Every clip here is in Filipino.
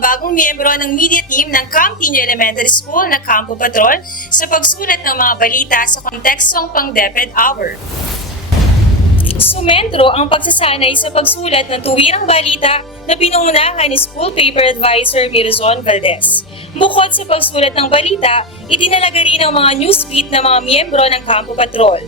bagong miyembro ng media team ng Camp Nino Elementary School na Campo Patrol sa pagsulat ng mga balita sa kontekstong pang-DepEd Hour. Sumentro ang pagsasanay sa pagsulat ng tuwirang balita na pinungunahan ni School Paper Advisor Mirzon Valdez. Bukod sa pagsulat ng balita, itinalaga rin ang mga newsbeat ng mga miyembro ng Campo Patrol.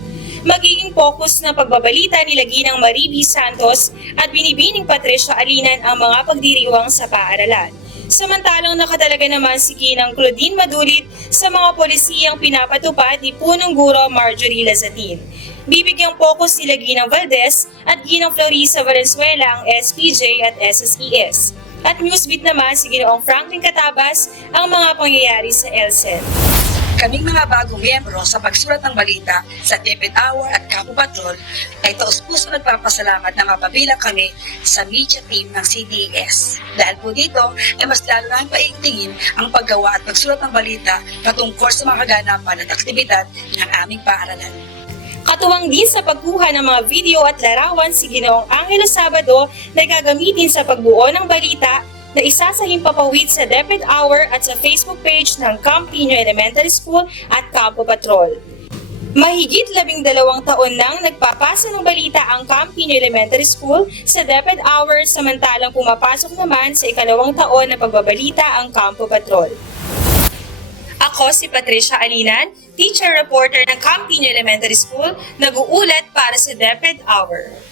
Magiging focus na pagbabalita nila Ginang Mariby Santos at Binibining Patricia Alinan ang mga pagdiriwang sa paaralan. Samantalang nakatalaga naman si Ginang Claudine Madulit sa mga polisiyang pinapatupad ni Punong Guro Marjorie Lazatin. Bibigyang focus nila Ginang Valdez at Ginang Florisa Valenzuela ang SPJ at SSES. At newsbeat naman si Ginoong Franklin Catabas ang mga pangyayari sa ELSEN. Kaming mga bagong miyembro sa pagsulat ng balita sa DepEd Hour at Campo Patrol ay taus-puso nagpapasalamat na mapabilang kami sa media team ng CDS. Dahil po dito ay mas lalo namin paigtingin ang paggawa at pagsulat ng balita patungkol sa mga kaganapan at aktibidad ng aming paaralan. Katuwang din sa pagkuha ng mga video at larawan si Ginoong Angelo Sabado na gagamitin sa pagbuo ng balita na isa sa himpapawid sa DepEd Hour at sa Facebook page ng Camp Nino Elementary School at Campo Patrol. Mahigit 12 taon nang nagpapasa ng balita ang Camp Nino Elementary School sa DepEd Hour samantalang pumapasok naman sa ikalawang taon na pagbabalita ang Campo Patrol. Ako si Patricia Alinan, teacher reporter ng Camp Nino Elementary School, nag-uulat para sa DepEd Hour.